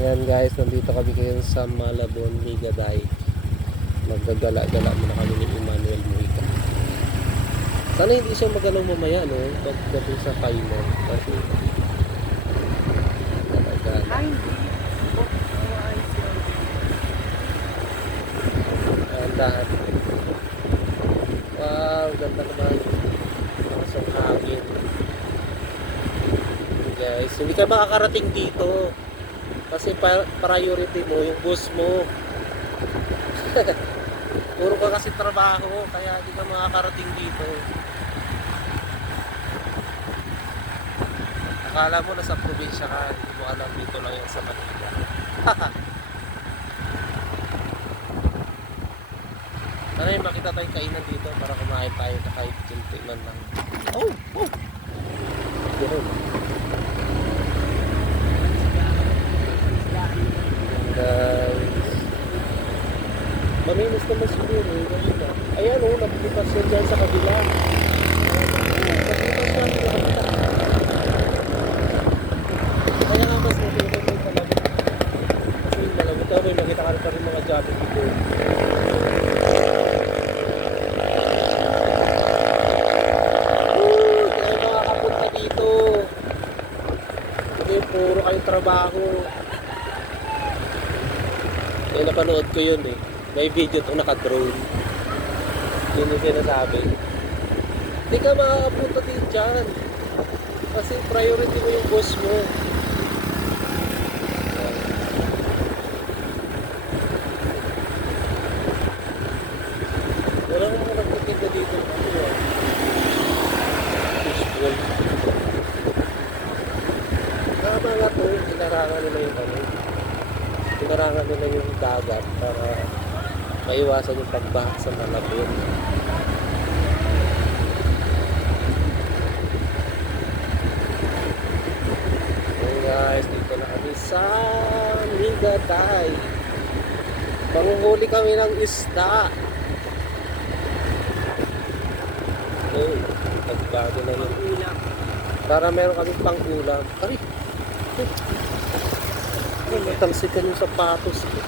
Ayan guys, nandito kami ngayon sa Malabon, Ligaday. Maggagala-gala muna kami ni Emmanuel Mujica. Sana hindi siya magalaw mamaya, no? Pagdating sa final. Kasi talaga. Ayan lahat. Wow, ganda naman. Masang hangin. Guys, hindi ka makakarating dito. Kasi priority mo, yung boss mo. Puro ka kasi trabaho, kaya hindi ka makakarating dito. Akala mo nasa probinsya ka, hindi mo alam dito lang yan sa Manila. Sana yung makita tayong kainan dito para kumain tayo na kahit kunti man lang. Oh! Oh! Ganun. Guys, maminis naman siguro eh. Ayan o, naglipas yan dyan sa kabila. Naglipas yan sa kabila. Kaya nga mas natin may kalabit. Kasi malabit ako, may nakita ka rin mga jacket dito. Kaya makakapunta dito. Hindi, puro kayong trabaho. Eh, napanood ko yun eh. May video ito naka-drone. Yun yung sinasabi. Hindi ka makakapunta din dyan. Kasi priority mo yung boss mo. Wala kang mga nagtitinda dito. Fishbowl. Tama nga to. Hinarangan nila yung ano. Hinarangan nila yung dagat para maiwasan yung pagbaha sa Malabon. So guys, dito na kami sa Ligaday. Manguhuli kami ng isda. Oh, pagbago na yun. Para meron kami pang ulam. Ay! Natalsikan yung sapatos ko.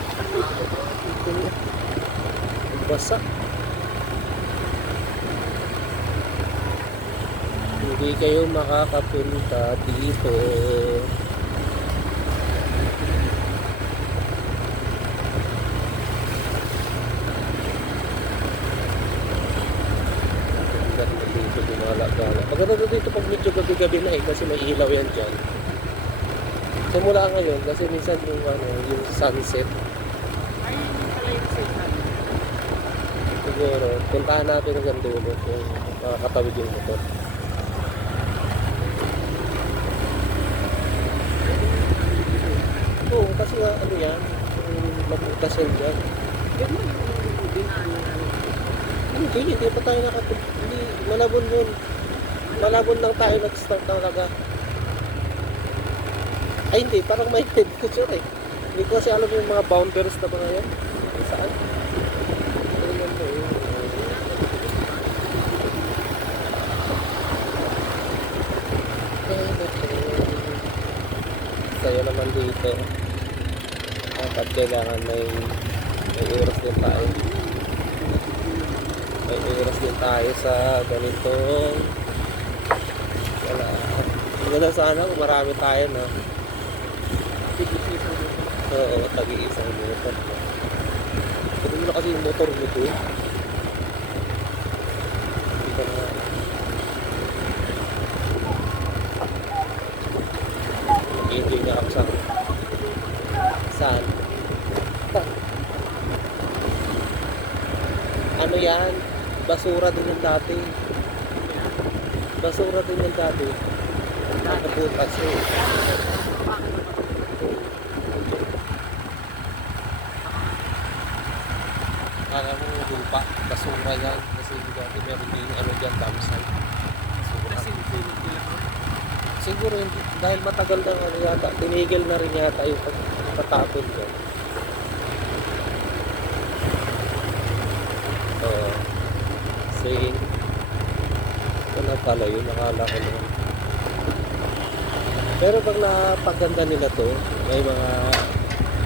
Basa. Hindi kayo makakapunta dito. Ganda dito, gumala-gala. Maganda dito pag medyo gabi-gabi na eh, kasi may ilaw yan dyan. Simula ngayon kasi minsan yung ano, yung sunset. Ay, hindi pala yung sunset. Siguro, puntahan natin hanggang dulo kung makakatawid yung motor. Oo, kasi nga ano yan, mabutas yan dyan. Hindi pa tayo nakapunta. Hindi, Malabon yun. Malabon lang tayo nag-start talaga. Ay hindi, parang may picture eh. Hindi ko kasi alam yung mga boundaries na mga yan. Saan? Tingnan mo eh. Saya naman dito. Dapat kailangan may oras din tayo. May oras din tayo sa ganitong wala. Hindi na sana kung marami tayo no. Oo, tag-iisang motor. Pwede mo na kasi yung motor mo doon. Hindi ka na. Mag-enjoy na ako sa saan? Ano yan? Basura din yung dati. Basura din yung dati. Nakabutas eh. Kala mo lupa, basura yan kasi dati meron din ano dyan, dumpsite. Basura. Siguro hindi, dahil matagal na ano yata, tinigil na rin yata yung pagtatapon dyan. Saying, ito na pala yun, nakala ko naman. Pero pag napaganda nila to, may mga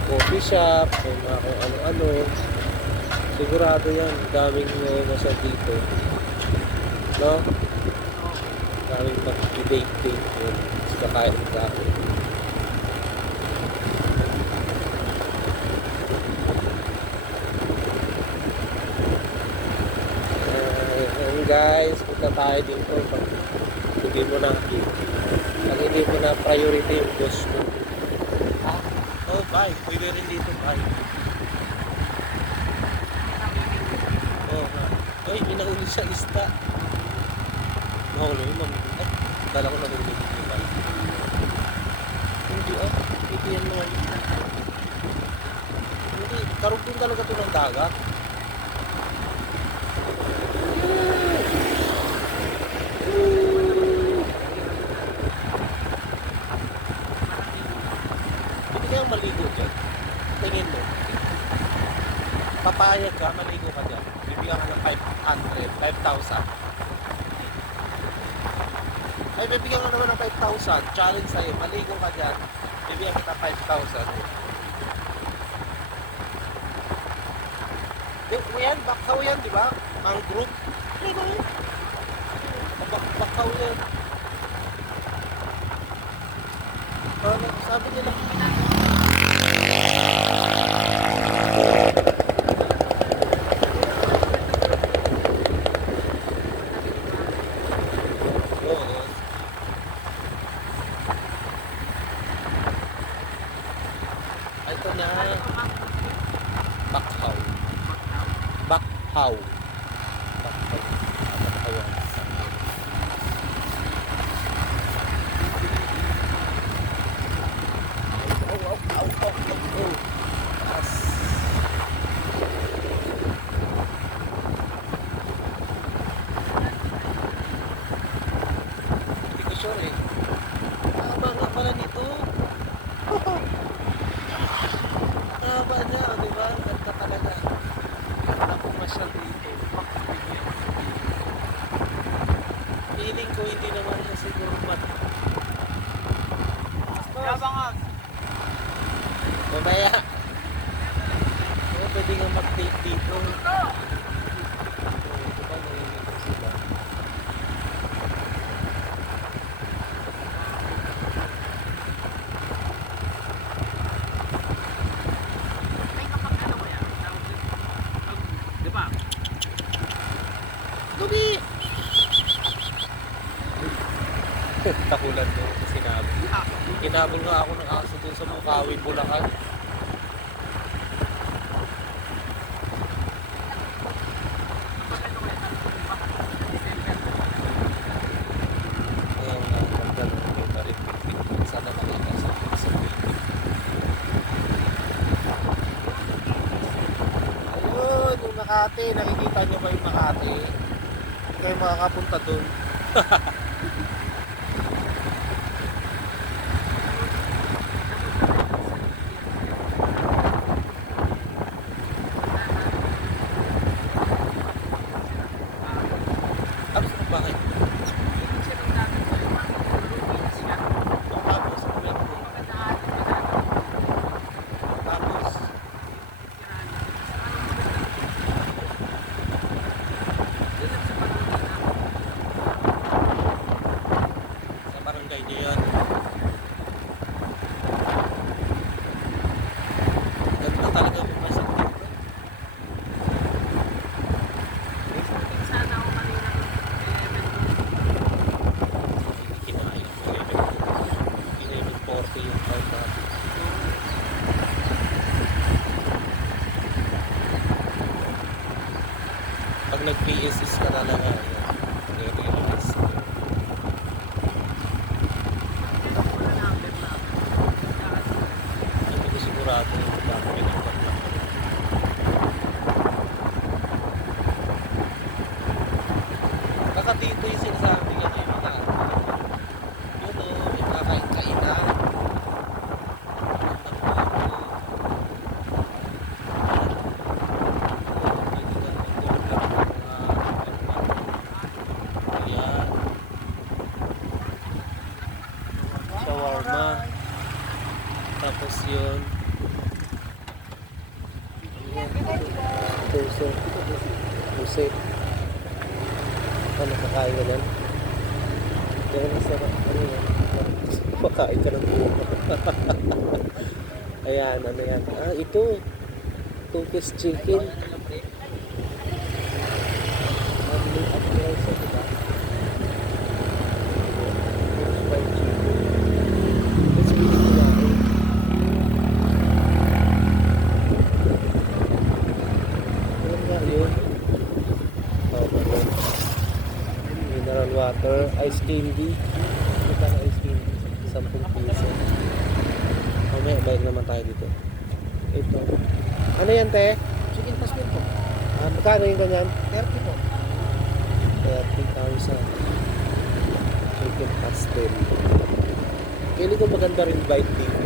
coffee shop, may mga kung ano-ano. Sigurado yan, daming masyad dito. No? Daming mag-date-date yun. Tapos kakain. Ayan guys, punta tayo dito. Pag hindi mo na priority yung boss mo. Ah, oh bye, pwede rin dito bye. Oh nga. Ay, minauli siya isda. Mahuli yun, mamili. Ay, kala ko nahuli dito bye. Hindi hindi yan naman. Hindi, karugtong talaga ito ng dagat. Hindi kayang maligo dyan. Tingin mo. Papayag ka, maligo ka dyan. Bibigyan ka ng 5,000. Ay, bibigyan ka naman ng 5,000. Challenge sa'yo. Maligo ka dyan. Bibigyan kita 5,000. Yan, bakaw yan, di ba? Ang group. Bakaw yan. Sabi nila. Oo. Ito na. Bakaw. Bakhaw. Bakhaw. Bakhawan. Yes. Hindi ko sure eh. Haba nga pala nito. Haba niya, di ba? Ganda talaga. Ganda po masyal dito. Feeling ko hindi naman siya siguro Yabangan. Mamaya. Pwede nga mag-date dito. Diba narinig sila? Di ba? Dubi! Takulan mo sinabi. Kinabol nga ako ng aso dun sa Bukawi, Bulacan. Ayan nga, magdalong yung tarik-tik. Sana makakasapit sa building. Ayun, yung Makati. Nakikita nyo ba yung Makati? Hindi kayo makakapunta dun. Tapos ang bakit? Tapos, tapos, sa barangay niyo yan. Ganda talaga yung masang dito. Kinain ko 11:40 yung time natin. Pag nag-PSS ka talaga, nire-release ko. Hindi ko sigurado yung bakit pinagpapalak. Kaka dito yung sinasabi niya yung mga yun o, yung mga kain-kainan. Ayan. Shawarma. Tapos yun. Puso. Pusit. Ano, kakain ka yan? Yan ang sarap. Ano yan? Makain ka ng buo. Ayan, ano yan? Ah, ito. Two-piece chicken. Only at price, diba? Fried chicken. Let's be kumain. Ano nga yun? Oh, ano? Mineral water, ice candy. Ano ba ang ice candy? 10 piso. Mamaya, bayad naman tayo dito. Ito. Ano yan, te? Chicken pastel po. Ah, magkano yung ganyan? 30 po. 30,000. Chicken pastel. Pili ko maganda rin bite dito.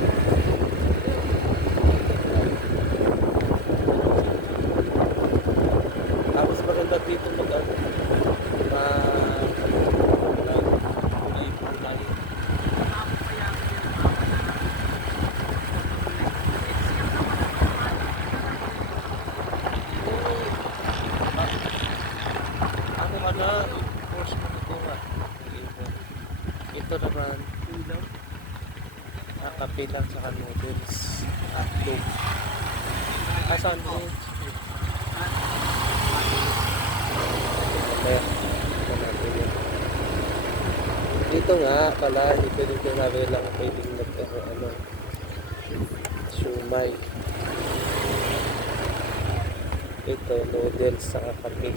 Tapos maganda dito mag-ano. Ano ka na? Push mo ito nga. Ito naman. Kape lang sa noodles. Hotdog. Sandwich. Dito nga pala, dito namin lang pwedeng ano, shumai. Ito, noodles sa kape.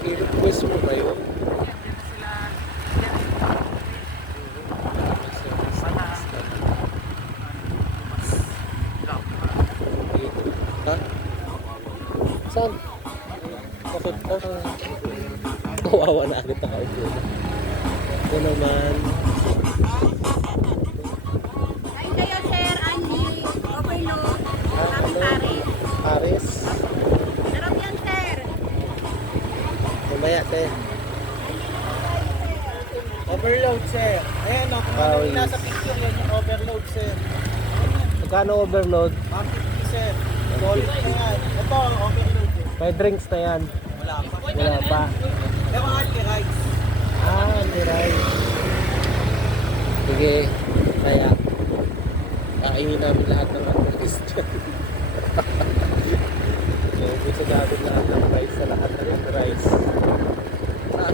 I-request mo ba yun? Ha? Saan? Bakit? Kawawa na agad nakaupo na. Ito naman. Ay, kayo, sir, Andy, overload, Ano? Paris. Paris. Sarap yan, sir. Mamaya, te. Overload, sir. Ayan, no, kung ano yung nasa picture yan, yung overload, sir. Magkano overload? 150, sir. Solid na yan. Ito, overload, sir. May drinks na yan. Wala pa. Wala pa. Pero only rice. Ah, may rice. Sige. Kaya, kainin namin lahat ng rice dyan. So, gusto namin lahat ng rice sa lahat ng rice. Ah.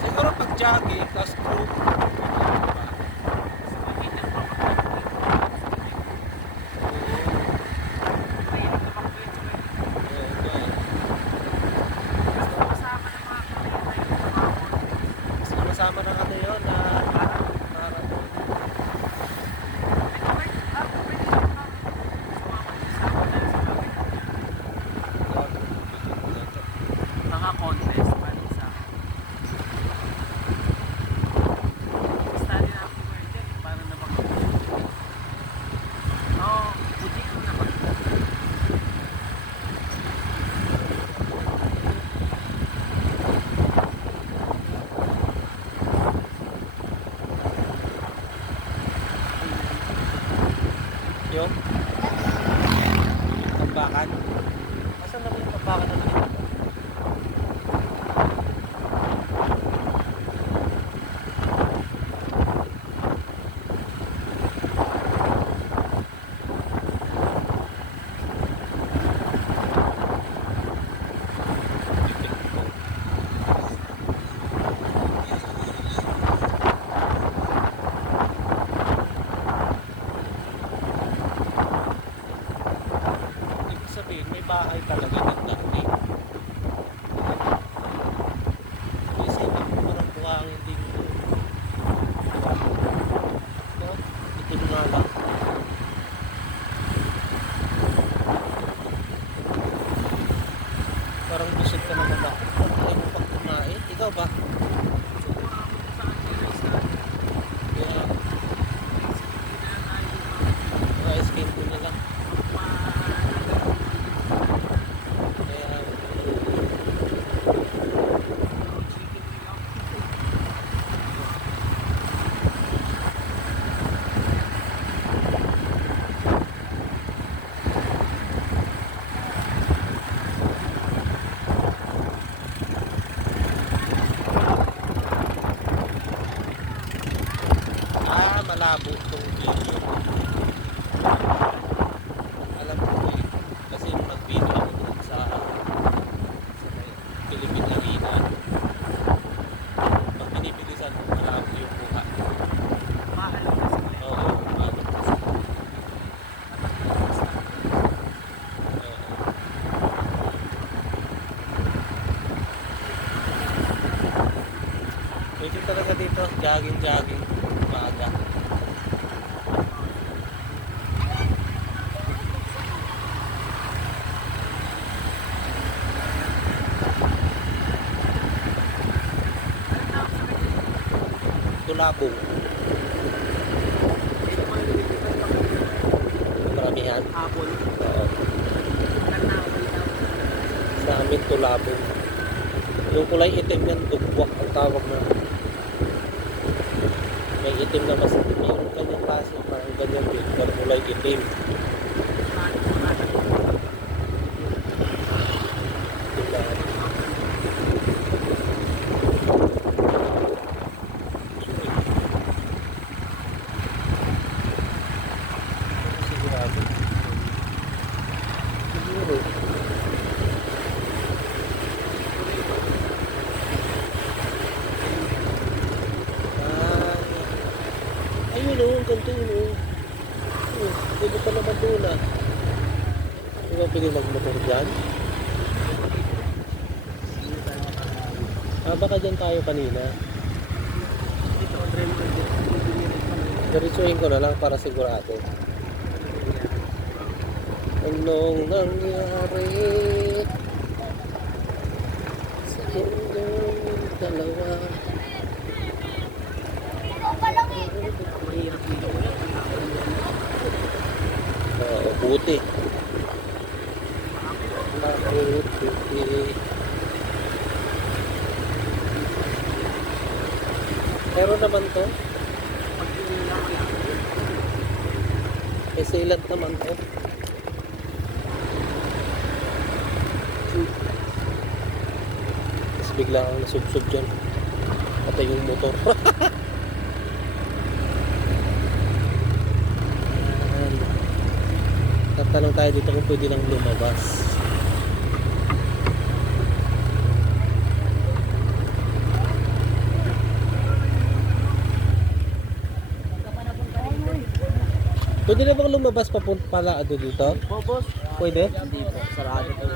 Siguro pag jogging, plus group. Kasama na ano yun na marathon. Mga contest pa rin sa study na ako para na bang buti ko na bang Yun. Tambakan. Asan naman yung tambakan na nakita ko? Ibig sabihin, may bahay talaga ng dati. Isipin mo parang buhangin din ito. No? Ito nga lang. Parang busog ka na mabaka. umaga dito, jogging, umaga. Tulabong. Maramihan. Apple. Oo. Sa amin tulabong. Yung kulay itim yan, dugwak ang tawag na. May itim na mas mayroon kanyang klase, parang ganyan din, parang kulay itim. Tulabong. Sigurado. Siguro. Ayun o, ang ganito yun o. Pwede pa naman doon ah. Hindi ba pwede magmotor dyan? Baka dyan tayo kanina. Dito, tren ko dito. Diretsuhin ko na lang para sigurado. Anong nangyari sa inyong dalawa? Mahirap dito. Puti. Puti. Meron naman to. May silat naman to. Tapos bigla akong nasubsob dyan. Patay yung motor. Tatanong tayo dito kung pwede lang lumabas. Pwede na bang lumabas pala dito? Po, boss. Pwede? Hindi po. Sarado po.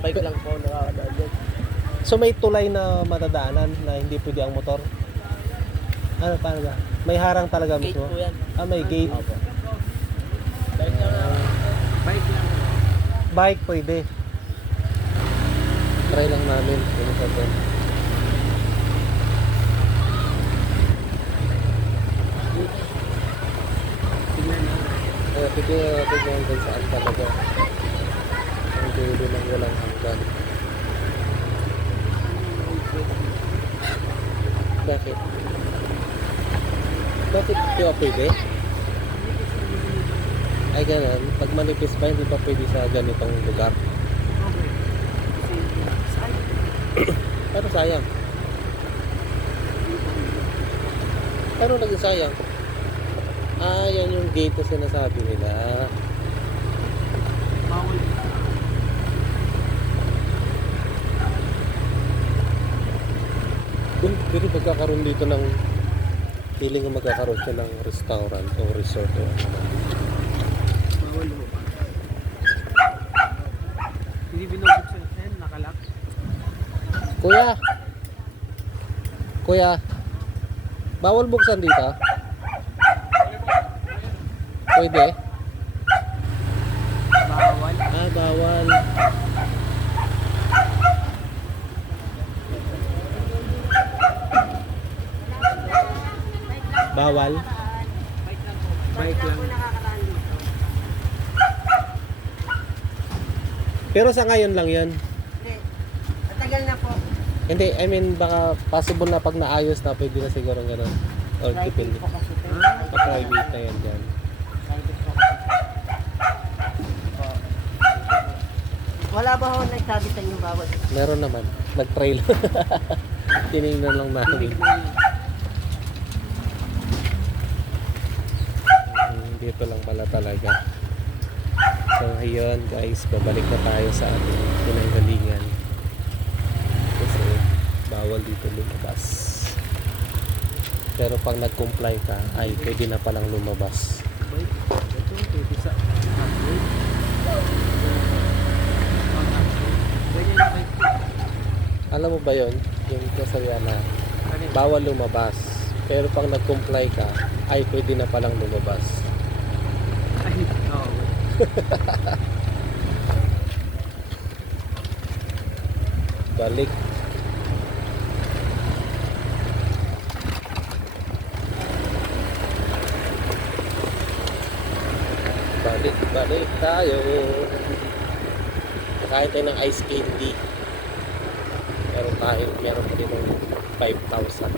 Bike lang po, nakakadaan dyan. So may tulay na matadaanan na hindi pwede ang motor? Ano, paano ba? May harang talaga Gate mismo? po yan. May gate. Opo. Bike lang. Bike lang. Bike pwede. Try lang namin. Ano pa ba? Tingnan na. Tignan natin kung saan talaga. Ang dulo ng walang hanggan. Bakit? Bakit di ba pwede? Ay ganun, pag manipis pa hindi pa pwede sa ganitong lugar. Okay. Pero sayang. Pero naging sayang. Yan yung gate na sinasabi nila. Bawal. Pero magkakaroon dito ng feeling na magkakaroon siya ng restaurant o resort o ano man. Bawal mo pa. Hindi binubuksan yan, nakalak. Kuya! Kuya! Bawal buksan dito? Pwede? Bawal. Bawal. Bawal? Bike lang. Pero sa ngayon lang yun. Hindi. Matagal na po. Hindi, I mean baka possible na pag naayos na pwede na siguro gano'n. Or depende. Po kasi ito. Pa-private na yan dyan. Private po kasi. Wala ba ho nagsabi sa inyo bawal? Meron naman. Nag-trail. Tinignan lang namin. Dito lang pala talaga. So ayun guys, babalik na tayo sa ating pinanggalingan. Kasi bawal dito lumabas. Pero pag nag-comply ka, ay pwede na palang lumabas. Bike. Ito, pwede sa upgrade. Ganyan yung bike ko. Alam mo ba yon? Yung kasaya na bawal lumabas. Pero pag nag-comply ka, ay pwede na palang lumabas. Ay, oo. Balik. Balik tayo. Nakain tayo ng ice candy. Meron pa din ng 5,000.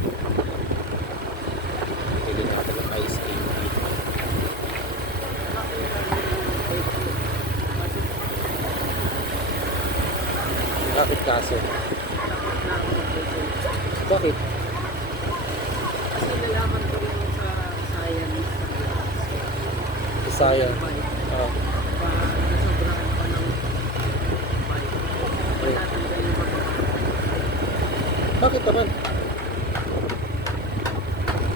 Bili natin ng ice candy. Bakit kaso? Bakit? Kasi nalaman ko rin sa science. Sayang. Ah, Nasobrahan pa ng matatanggal yung mga bakit naman?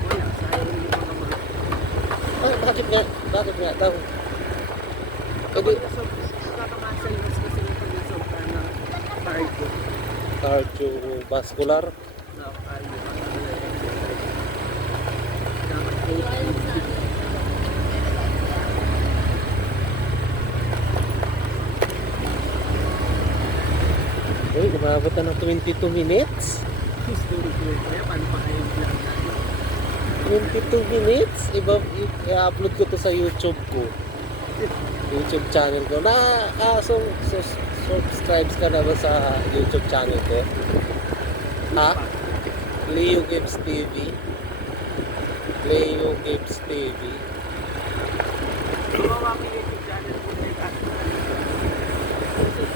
wala. Sayang yung mga mga. Bakit nga? Bakit nga daw? Kapag nakakamasal mas kasi yung pag nasobra ng cardio. Cardiovascular? Na cardio. Dapat kayo. Uy, umabot na ng 22 minutes? History ko yun. Kaya paano pa kayo vlog natin? 22 minutes? I-upload ko to sa YouTube ko. YouTube channel ko. Subscribes ka na ba sa YouTube channel ko? Ha? Leo Gibbs TV. Leo Gibbs TV. Gumawa ko yung YouTube channel ko na yung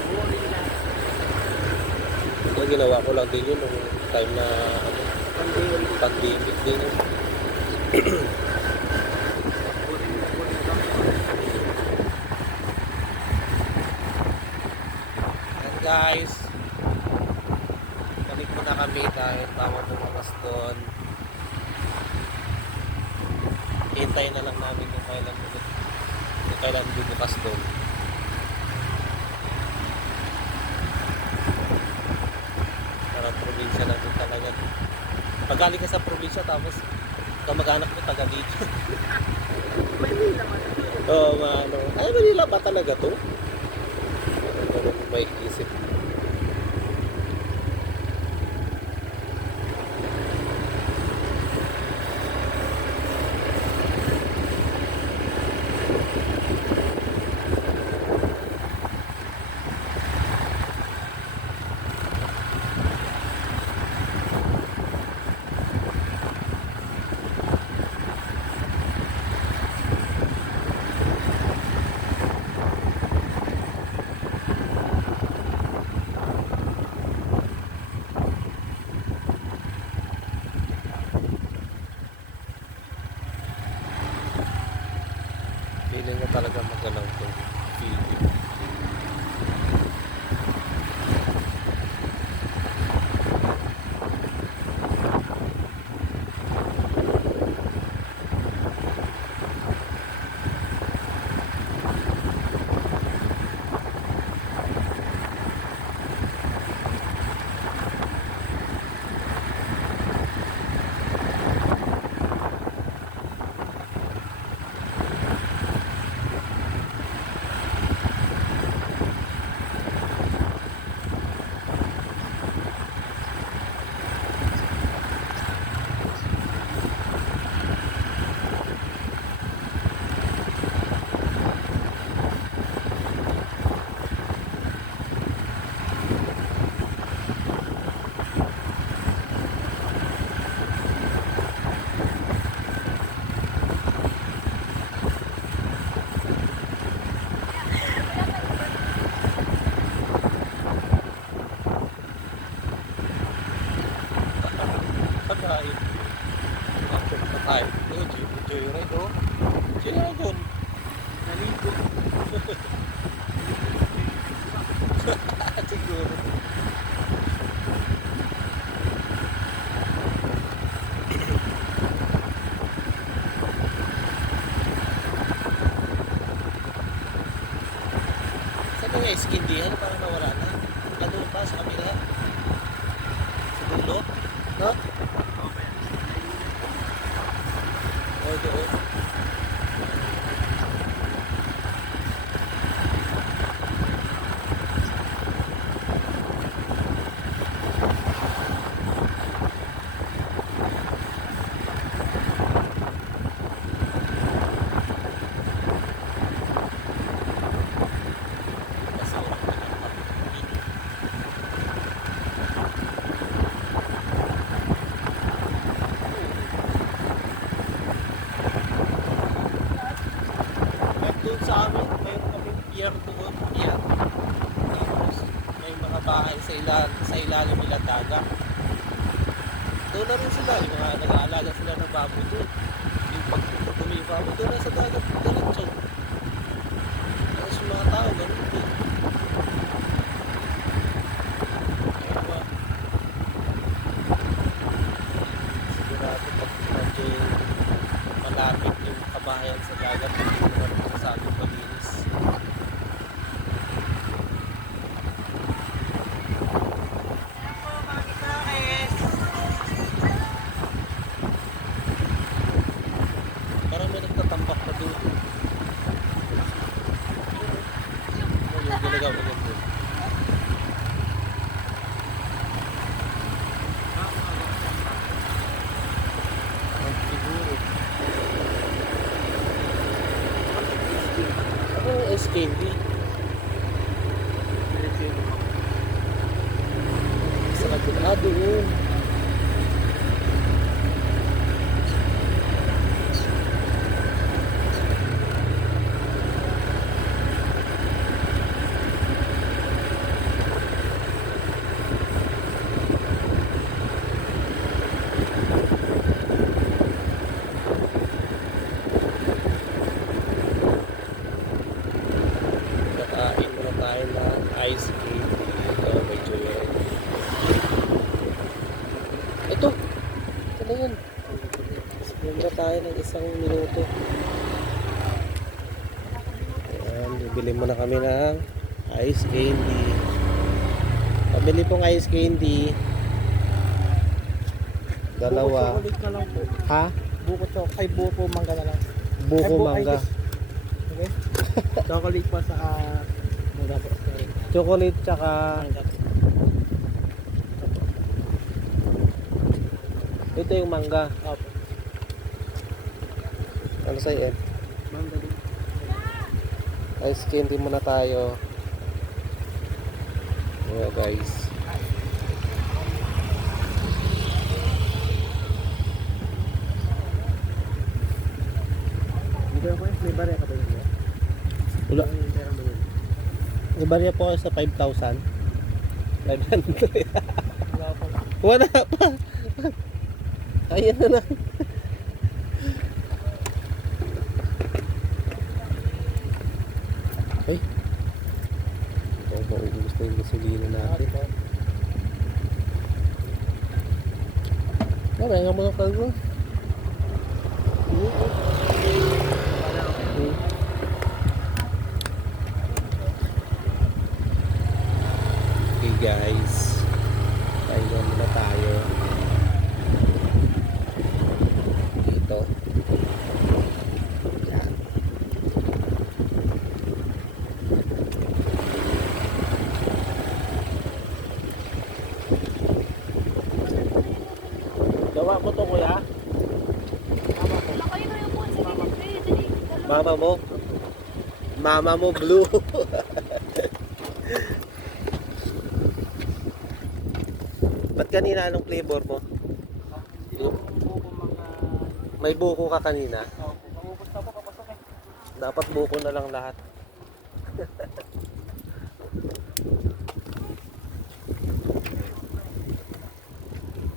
boring na. Yung ginawa ko lang din yun nung time na pandemic din. And guys, balik muna kami dahil tawag bumakas doon. Hintayin na lang namin kung kailan bubukas doon. Para probinsya na doon talaga. Pag galing ka sa probinsya tapos kamag-anak mo taga dito. Manila man. Oo, ano. Ay, Manila ba talaga to? Ganun may isip. Feeling ko talaga magalaw to video. Pagkain. Ako pagkain. Joyride oh. Joyride doon. Naligo. Siguro. Saan ba yung skin diyan? Parang nawala na. Lalo pa sa kabila. Sa dulo. No? O, doon. At doon sa amin, mayroon kami pier doon, pier. Tapos may mga bahay sa ilalim nila dagat. Doon na rin sila, yung mga nag-aalaga sila ng baboy doon. Yung pag baboy doon na sa dagat, diretso. Tapos yung mga tao, ganun din. Kaya sigurado pag medyo malapit yung kabahayan sa dagat, hindi mo naman masasabing malinis. Parang may nagtatambak na doon. Ano yung ginagawa niya doon? Siguro. Ano yung SKB? Sa kabila doon. Nakain muna tayo ng ice cream. Ito, medyo yun. Ito! Ito na yun. Muna tayo ng 1 minuto. Ayan, bibili muna kami ng ice candy. Pabili pong ice candy. Dalawa. Chocolate na lang po. Ha? Buko mangga na lang. Buko mangga. Okay? Chocolate pa sa mangga po. Sorry. Chocolate tsaka Mangga. ito yung mangga. Opo. Ano sa'yo, Ed? Mangga din. Ice candy muna tayo. Yeah, guys. Dito ako may barya ka ba yun? Wala. Yung pera mo yun. Ibarya po ako sa 5,000. 500. Wala pa. Wala pa. Ayan na lang. Ay. Ito, mauubos na yung gasolina natin. Mamaya nga mga kalbo. Okay guys. Tayo muna tayo. Dito. Yan. Gawa ko to kuya. Mama mo? Mama mo blue. Ba't kanina anong flavor mo? Buko mangga. May buko ka kanina? Opo. Pangubos na po kapasok eh. Dapat buko na lang lahat.